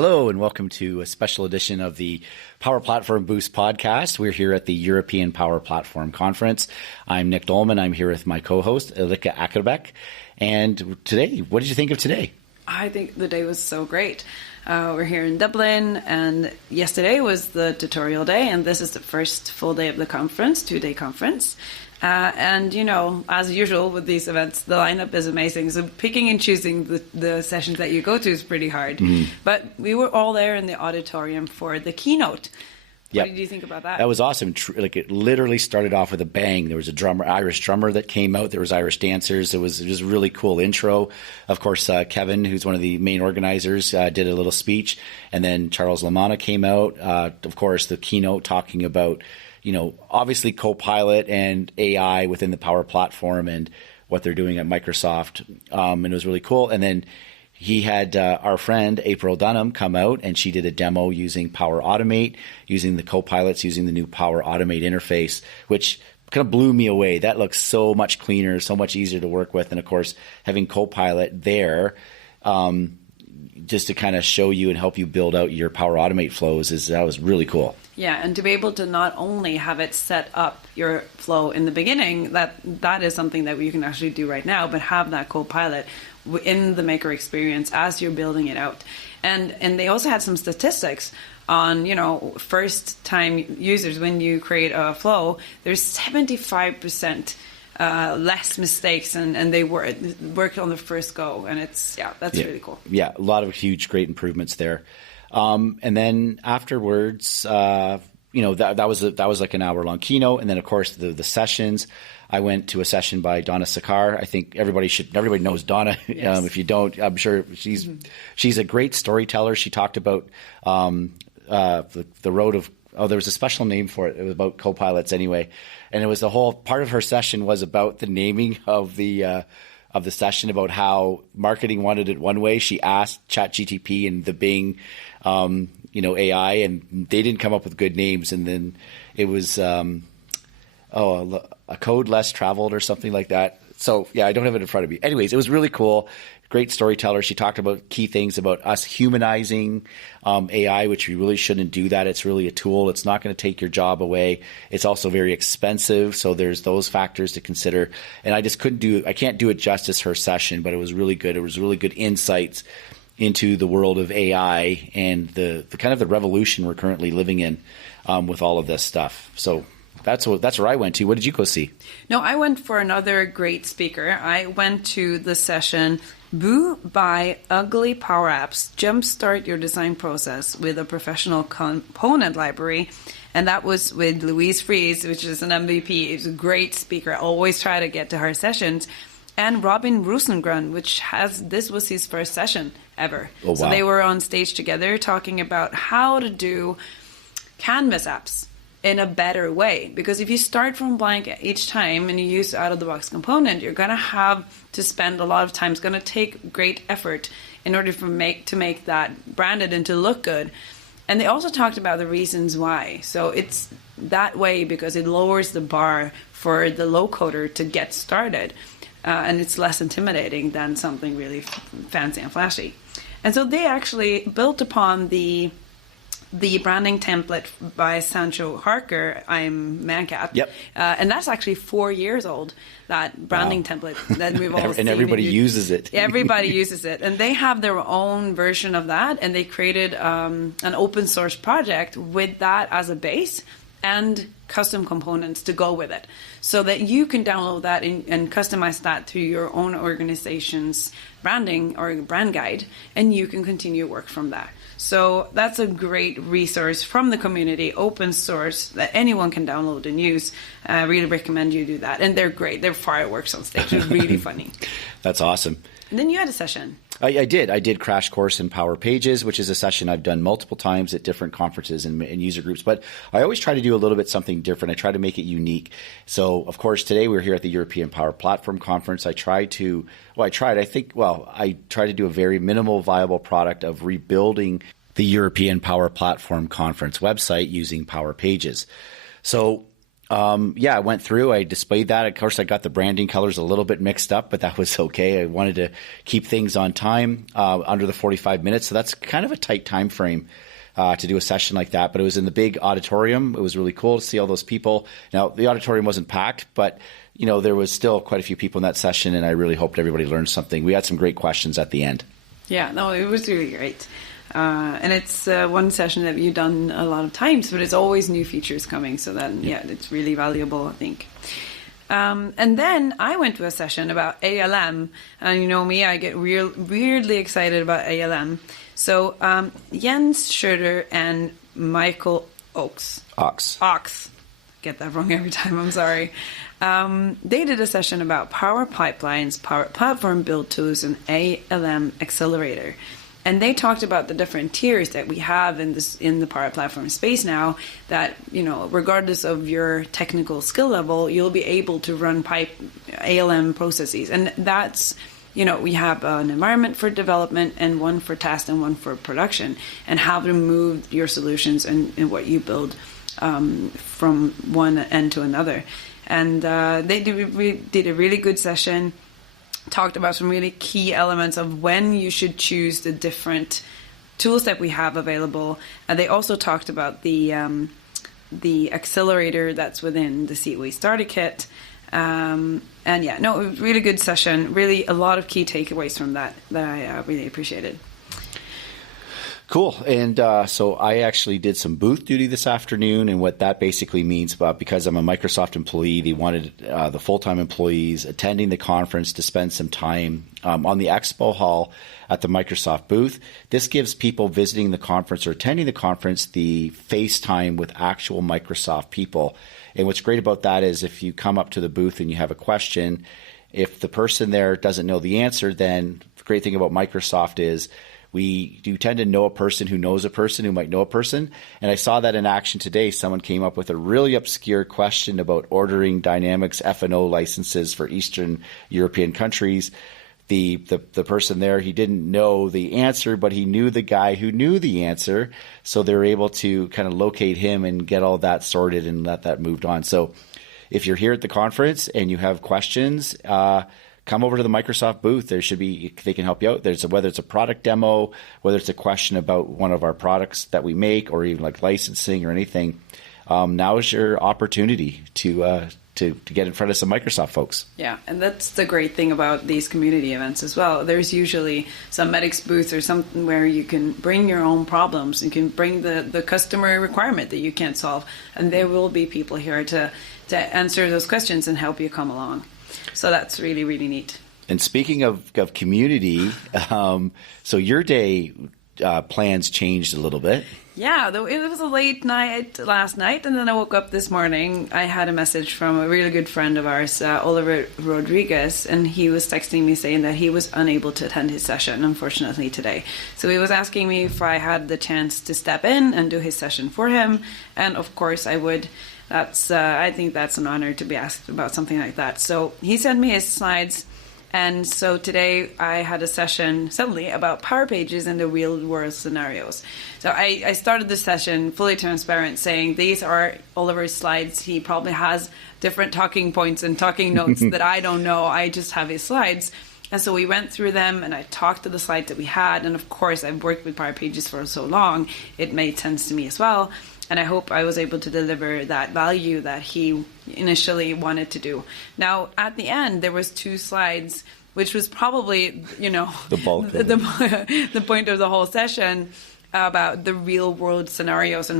Hello and welcome to a special edition of the Power Platform Boost podcast. We're here at the European Power Platform Conference. I'm Nick Dolman. I'm here with my co-host, Ulrikke. And today, what did you think of today? I think the day was so great. We're here in Dublin, and yesterday was the tutorial day, and this is the first full day of the conference, 2-day conference. And, you know, as usual with these events, the lineup is amazing. So picking and choosing the sessions that you go to is pretty hard. But we were all there in the auditorium for the keynote. What did you think about that? That was awesome. Like, it literally started off with a bang. There was a Irish drummer that came out. There was Irish dancers. It was a really cool intro. Of course, Kevin, who's one of the main organizers, did a little speech. And then Charles Lamanna came out. Of course, the keynote talking about, you know, obviously Copilot and AI within the Power Platform and what they're doing at Microsoft. And it was really cool. And then he had our friend April Dunham come out, and she did a demo using Power Automate, using the Copilots, using the new Power Automate interface, which kind of blew me away. That looks so much cleaner, so much easier to work with. And of course, having Copilot there, just to kind of show you and help you build out your Power Automate flows, that was really cool. Yeah, and to be able to not only have it set up your flow in the beginning, that is something that you can actually do right now, but have that Copilot in the maker experience as you're building it out. And they also had some statistics on, you know, first time users. When you create a flow, there's 75% less mistakes, and they worked on the first go, and that's really cool. Yeah, a lot of huge, great improvements there. And then afterwards, you know, that was like an hour-long keynote, and then of course the sessions. I went to a session by Donna Sakar. I think everybody knows Donna. Yes. If you don't, I'm sure she's a great storyteller. She talked about the road of. Oh, there was a special name for it. It was about copilots anyway. And it was the whole part of her session was about the naming of the session, about how marketing wanted it one way. She asked ChatGPT and the Bing, AI, and they didn't come up with good names. And then it was, a code less traveled or something like that. So yeah, I don't have it in front of me. Anyways, it was really cool. Great storyteller. She talked about key things about us humanizing AI, which we really shouldn't do that. It's really a tool. It's not going to take your job away. It's also very expensive. So there's those factors to consider. And I can't do it justice her session, but it was really good. It was really good insights into the world of AI and the kind of the revolution we're currently living in with all of this stuff. So that's where I went to. What did you go see? No, I went for another great speaker. I went to the session Boo by Ugly Power Apps, Jumpstart Your Design Process with a Professional Component Library. And that was with Louise Fries, which is an MVP. She's a great speaker. I always try to get to her sessions. And Robin Rosengren, this was his first session ever. Oh, wow. So they were on stage together talking about how to do Canvas apps in a better way. Because if you start from blank each time and you use out-of-the-box component, you're going to have to spend a lot of time. It's going to take great effort in order to make that branded and to look good. And they also talked about the reasons why. So it's that way because it lowers the bar for the low-coder to get started. And it's less intimidating than something really fancy and flashy. And so they actually built upon the branding template by Sancho Harker, I'm Mancat. Yep. And that's actually 4 years old, that branding template that we've all seen. And everybody uses it. Everybody uses it. And they have their own version of that, and they created an open source project with that as a base and custom components to go with it, so that you can download that and customize that to your own organization's branding or brand guide, and you can continue work from that. So that's a great resource from the community, open source, that anyone can download and use. I really recommend you do that. And they're great. They're fireworks on stage. It's really funny. That's awesome. And then you had a session. I did. I did Crash Course in Power Pages, which is a session I've done multiple times at different conferences and user groups. But I always try to do a little bit something different. I try to make it unique. So, of course, today we're here at the European Power Platform Conference. I tried to do a very minimal viable product of rebuilding the European Power Platform Conference website using Power Pages. So Yeah, I went through, I displayed that. Of course, I got the branding colors a little bit mixed up, but that was okay. I wanted to keep things on time, under the 45 minutes. So that's kind of a tight time frame to do a session like that. But it was in the big auditorium. It was really cool to see all those people. Now, the auditorium wasn't packed, but there was still quite a few people in that session, and I really hoped everybody learned something. We had some great questions at the end. Yeah, no, it was really great. And it's one session that you've done a lot of times, but it's always new features coming. So then, yeah, it's really valuable, I think. And then I went to a session about ALM. And you know me, I get weirdly excited about ALM. So Jens Schroeder and Michael Ox. Get that wrong every time, I'm sorry. They did a session about Power Pipelines, Power Platform Build Tools, and ALM Accelerator. And they talked about the different tiers that we have in the Power Platform space now, that, regardless of your technical skill level, you'll be able to run ALM processes. And that's, we have an environment for development and one for test and one for production, and how to move your solutions and what you build from one end to another. And they did a really good session. Talked about some really key elements of when you should choose the different tools that we have available. And they also talked about the accelerator that's within the Seaway Starter Kit. And yeah, no, it was a really good session. Really a lot of key takeaways from that I really appreciated. Cool. And so I actually did some booth duty this afternoon, and what that basically means, because I'm a Microsoft employee, they wanted the full-time employees attending the conference to spend some time on the expo hall at the Microsoft booth. This gives people visiting the conference or attending the conference the FaceTime with actual Microsoft people. And what's great about that is if you come up to the booth and you have a question, if the person there doesn't know the answer, then the great thing about Microsoft is we do tend to know a person who knows a person who might know a person. And I saw that in action today. Someone came up with a really obscure question about ordering Dynamics F&O licenses for Eastern European countries. The person there, he didn't know the answer, but he knew the guy who knew the answer. So they were able to kind of locate him and get all that sorted and let that moved on. So if you're here at the conference and you have questions, come over to the Microsoft booth. They can help you out. Whether it's a product demo, whether it's a question about one of our products that we make, or even like licensing or anything. Now is your opportunity to get in front of some Microsoft folks. Yeah, and that's the great thing about these community events as well. There's usually some medics booth or something where you can bring your own problems. You can bring the customer requirement that you can't solve, and there will be people here to answer those questions and help you come along. So that's really, really neat. And speaking of community, so your day plans changed a little bit. Yeah, though it was a late night last night, and then I woke up this morning. I had a message from a really good friend of ours, Ulrikke Rodriguez, and he was texting me saying that he was unable to attend his session, unfortunately, today. So he was asking me if I had the chance to step in and do his session for him, and of course I would. I think that's an honor to be asked about something like that. So he sent me his slides, and so today I had a session suddenly about Power Pages and the real world scenarios. So I started the session fully transparent, saying these are Oliver's slides. He probably has different talking points and talking notes that I don't know. I just have his slides. And so we went through them, and I talked to the slides that we had. And of course, I've worked with Power Pages for so long, it made sense to me as well. And I hope I was able to deliver that value that he initially wanted to do. Now, at the end, there was 2 slides, which was probably, the bulk of the point of the whole session, about the real world scenarios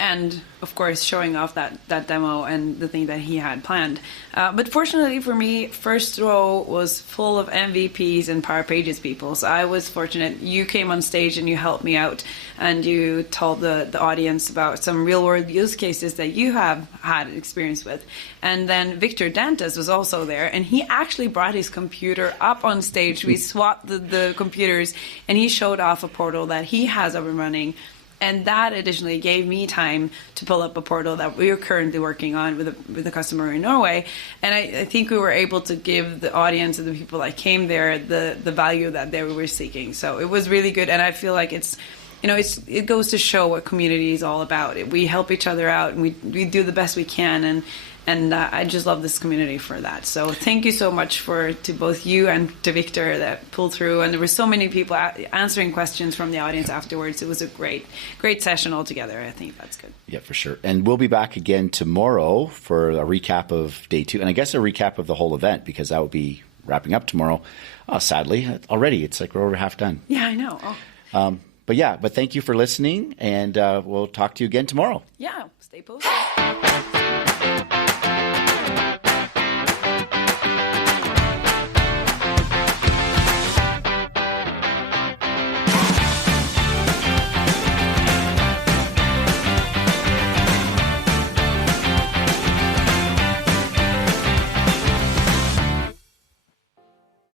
and of course showing off that demo and the thing that he had planned. But fortunately for me, first row was full of MVPs and Power Pages people. So I was fortunate. You came on stage and you helped me out, and you told the audience about some real world use cases that you have had experience with. And then Victor Dantes was also there, and he actually brought his computer up on stage. We swapped the computers, and he showed off a portal that he has up and running. And that additionally gave me time to pull up a portal that we are currently working on with a customer in Norway. And I think we were able to give the audience and the people that came there the value that they were seeking. So it was really good. And I feel like it's it goes to show what community is all about. We help each other out, and we do the best we can, and I just love this community for that. So thank you so much to both you and to Victor that pulled through. And there were so many people answering questions from the audience afterwards. It was a great session altogether. I think that's good. Yeah, for sure. And we'll be back again tomorrow for a recap of day 2, and I guess a recap of the whole event, because that will be wrapping up tomorrow. Sadly, already it's like we're over half done. Yeah, I know. Oh. But thank you for listening, and we'll talk to you again tomorrow. Yeah, stay posted.